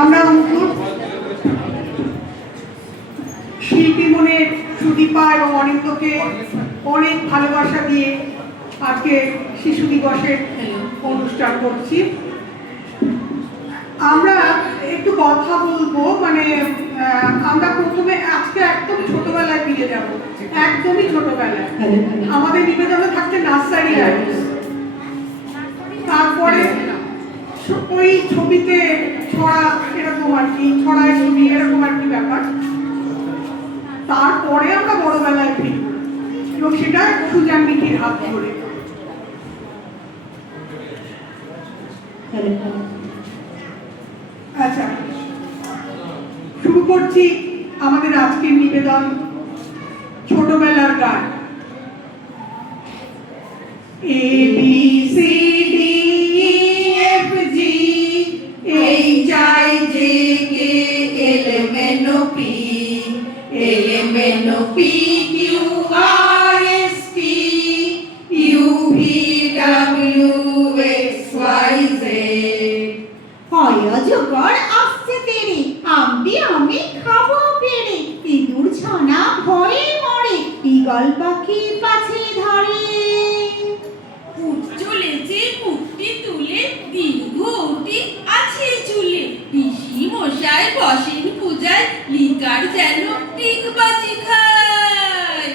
আমরা মুকুট শিল্পী মনের সুদীপা এবং অনিন্দকে অনেক ভালোবাসা দিয়ে আজকে শিশু দিবসের অনুষ্ঠান করছি। আমরা একটু কথা বলবো, মানে আমরা প্রথমে আজকে একদম ছোটবেলায় ফিরে যাব, একদমই ছোটবেলায়। আমাদের নিবেদনে থাকছে নার্সারি লাইফ, তারপরে ওই ছবিতে ছড়া এরকম আর কি, ছড়ায় ছবি এরকম আর কি ব্যাপার। তারপরে আমরা বড়বেলায় ফিরব এবং সেটা সুজান মিঠির হাত ধরে। আচ্ছা, শুরু করছি আমাদের আজকের নিবেদন ছোটবেলার গান। ABCD FG HIJ KLMNOP LMNOP QRST UVWXYZ। অজগর আসছে তেরে, আমটি আমি খাবো পেরে, ইঁদুর ছানা ভয়ে মরে, ঈগল পাখি পাছে ধরে। চলেছে মুক্তি তুলে, দীর্ঘ অতি আছে চুলে, পিসি মশাই বসেন পূজায়, লিকার যেন টিকবাজি খায়।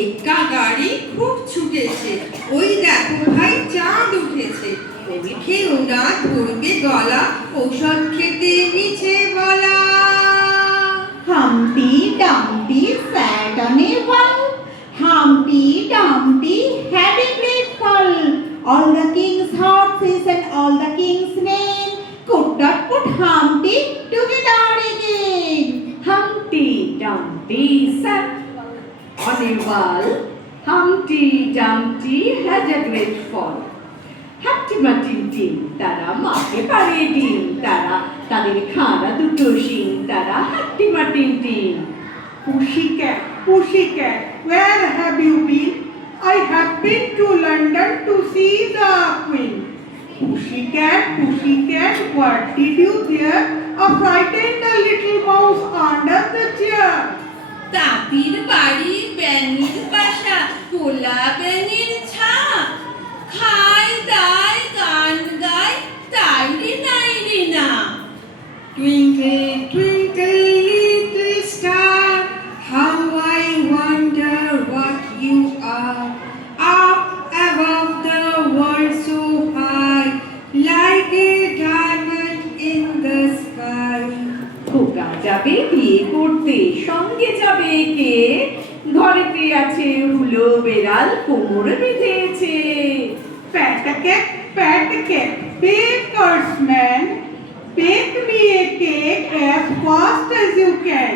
একা গাড়ি খুব ছুটেছে, ওই দেখো ভাই চাঁদ উঠেছে, ওই খেয়েও না ধরবে গলা, ঔষধ খেতে নিচে বলা। Humpty Dumpty sat on a wall. Humpty Dumpty had a great fall. All the king's horses and all the king's men could not put Humpty together again. Humpty Dumpty sat on a wall. Humpty Dumpty had a great fall. হাট্টিমাটিম টিম তারা মাকে পারে ডিম তারা, তাদের খাড়া দুটো শিং তারা, হাট্টিমাটিম team. Pussycat, where have you been? I have been to London to see the Queen. Pussycat, what did you hear? I frightened a little mouse under the chair. তাঁতির বাড়ি ব্যাঙের বাসা, পোলা ব্যাঙের ছা, খায় দায় গান গায়, তাই রে নাই রে না। Twinkle, twinkle, little star, how I wonder what you are. Up above the world so high, like a diamond in the sky. খোকা যাবে বিয়ে করতে, সঙ্গে যাবে কে? ঘরেতে আছে হুলো বেড়াল, কোমর বেঁধেছে। Pat a cat, baker's man, bake me a cake as fast as you can.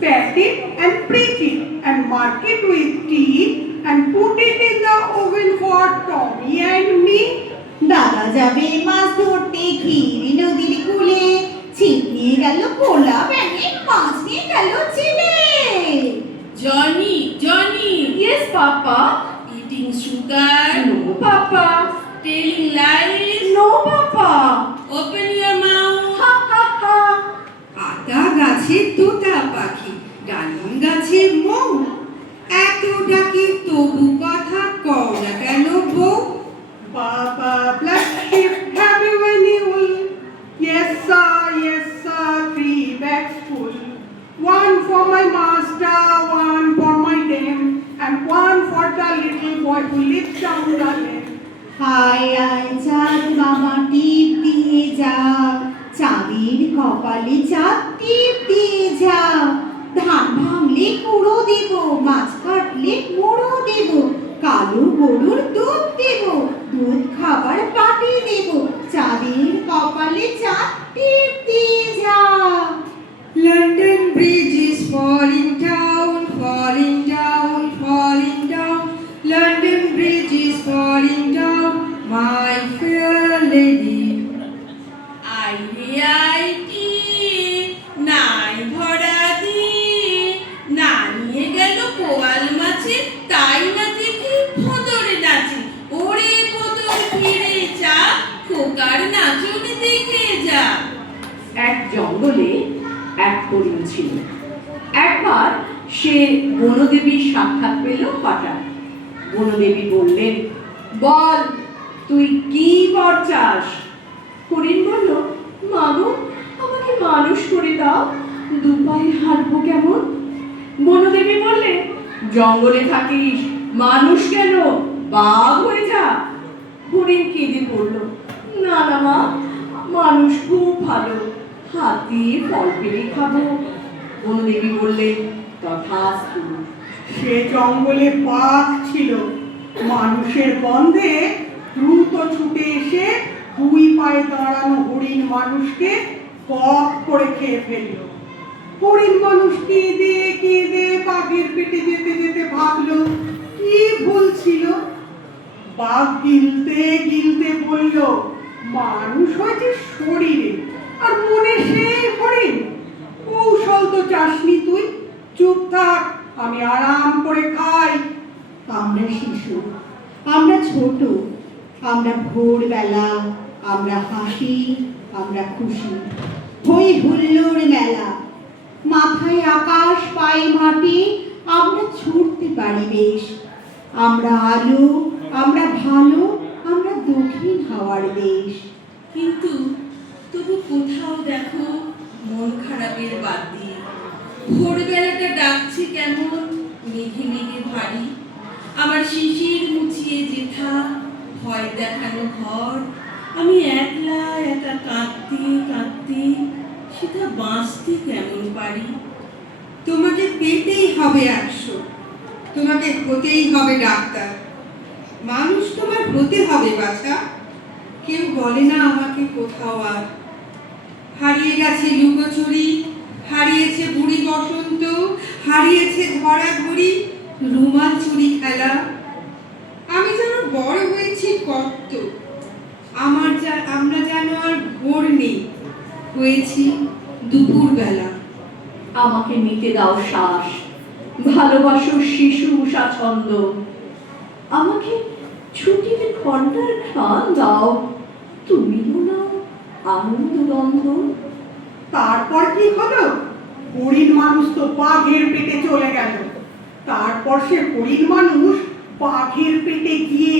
Pat it and prick it and mark it with teeth and put it in the oven for Tommy and me. দাদা যাবে মাছ ধরতে ক্ষীরি নদীর কূলে, ছিপ নিয়ে গেল পোলা ব্যাঙে, মাছ নিয়ে গেল ছেলে। Johnny Johnny, Yes, Papa. eating sugar, No, Papa. telling lies, No, Papa. open your mouth. Ha ha ha. আতা গাছে তোতা পাখি, ডালিম গাছে মৌ, এত ডাকি তবু কথা কও না কেন বউ? Baba, black sheep, have you any wool? Yes sir, 3 bags full. One for my master, one for my dame, and one for the little boy who lives down the lane. হায় আয় চাঁদ মামা টিপ দিয়ে যা, চাঁদের কপালে চাঁদ টিপ দিয়ে যা। ধান ভাঙলে কুড়ো দেব, মাছ কাটলে মুড়ো দেব, কালো গরুর দুধ দেব, দুধ খাবার পাটি দেব, চাঁদের কপালে চাঁদ টিপ দিয়ে যা। London Bridge is falling down, falling down, falling down. London Bridge is falling down, my fair lady. IT নাই ভরা দি, না নিয়ে গেল পোয়াল মাছে, তাই না দেখি ভোঁদরে নাচে। ওরে ভোঁদর ফিরে যা, খোকার নাচন দেখে যা। জঙ্গলে এক হরিণ ছিল। একবার সে বনদেবীর সাক্ষাৎ পেল হঠাৎ। বনদেবী বললেন, বল তুই কি বর চাস? হরিণ বলল, মাগো আমাকে মানুষ করে দাও, দুপায়ে হাঁটবো কেমন? বনদেবী বললেন, জঙ্গলে থাকিস, মানুষ কেন, বাঘ হয়ে যা। হরিণ কেঁদে পড়ল, না না মা, মানুষ খুব ভালো, হাতি ফল পেড়ে খাবো। বনদেবী বললেন, তথাস্তু। সে জঙ্গলে বাঘ ছিল। মানুষের গন্ধে দ্রুত ছুটে এসে দুই পায়ে দাঁড়ানো হরিণ মানুষকে কক করে খেয়ে ফেলল। হরিণ মানুষ কেঁদে কেঁদে বাঘের পেটে যেতে যেতে ভাবলো কি ভুল ছিল। বাঘ গিলতে গিলতে বলল, মানুষ হয়েছে শরীরে আর মনে সেই হরিণ। কৌশল তো চাসনি তুই, চুপ থাক, আমি আরাম করে খাই। আমরা শিশু, আমরা ছোট, আমরা ভোরবেলা, আমরা হাসি, আমরা খুশি, হই হুল্লোড় মেলা, মাথায় আকাশ পায়ে মাটি, আমরা ছুটতে পারি বেশ। আমরা আলো, আমরা ভালো, আমরা দক্ষিণ হাওয়ার দেশ। কিন্তু তবু কোথাও দেখো মন খারাপের বাদ দিয়ে ভোরবেলাটা ডাকছে কেমন মেঘে মেঘে ভারী। আমার শিশির মুছিয়ে যেথা ভয় দেখানো ঘর, আমি একলা একা কাঁদতে কাঁদতে সেটা বাঁচতে কেমন পারি। তোমাকে পেতেই হবে 100, তোমাকে হতেই হবে ডাক্তার, মানুষ তোমার হতে হবে বাছা। কেউ বলে না আমাকে কোথাও আর। হারিয়ে গেছে লুকোচুরি, হারিয়েছে বুড়ি বসন্ত, হারিয়েছে ধরাধরি, রুমাল চুরি খেলা। আমি যেন বড় হয়েছি কত, আমরা যেন আর ভোর নেই, হয়েছি দুপুরবেলা। আমাকে নিতে দাও শ্বাস, ভালোবাসো শিশু স্বাচ্ছন্দ্য। আমাকে ছুটির ঘন্টার ঘ্রাণ দাও, তুমিও নাও আনন্দ গন্ধ। তারপর কি হলো? হরিণ মানুষ তো বাঘের পেটে চলে গেল। তারপর সে হরিণ মানুষ বাঘের পেটে গিয়ে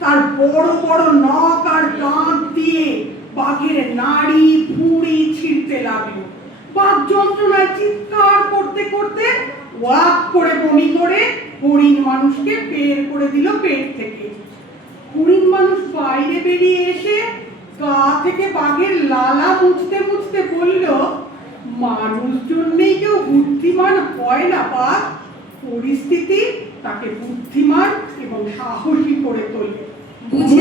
তার বড় বড় নখ আর দাঁত দিয়ে বাঘের নাড়ি ভুঁড়ি ছিঁড়তে লাগলো। বাঘ যন্ত্রণায় চিৎকার করতে করতে ওয়াক করে বমি করে হরিণ মানুষকে বের করে দিল পেট থেকে। হরিণ মানুষ বাইরে বেরিয়ে এসে গা থেকে বাঘের লালা মুছতে মুছতে বলল, মানুষ জন্যেই কেউ বুদ্ধিমান হয় না বাঘ, পরিস্থিতি তাকে বুদ্ধিমান এবং সাহসী করে তোলে। বুঝে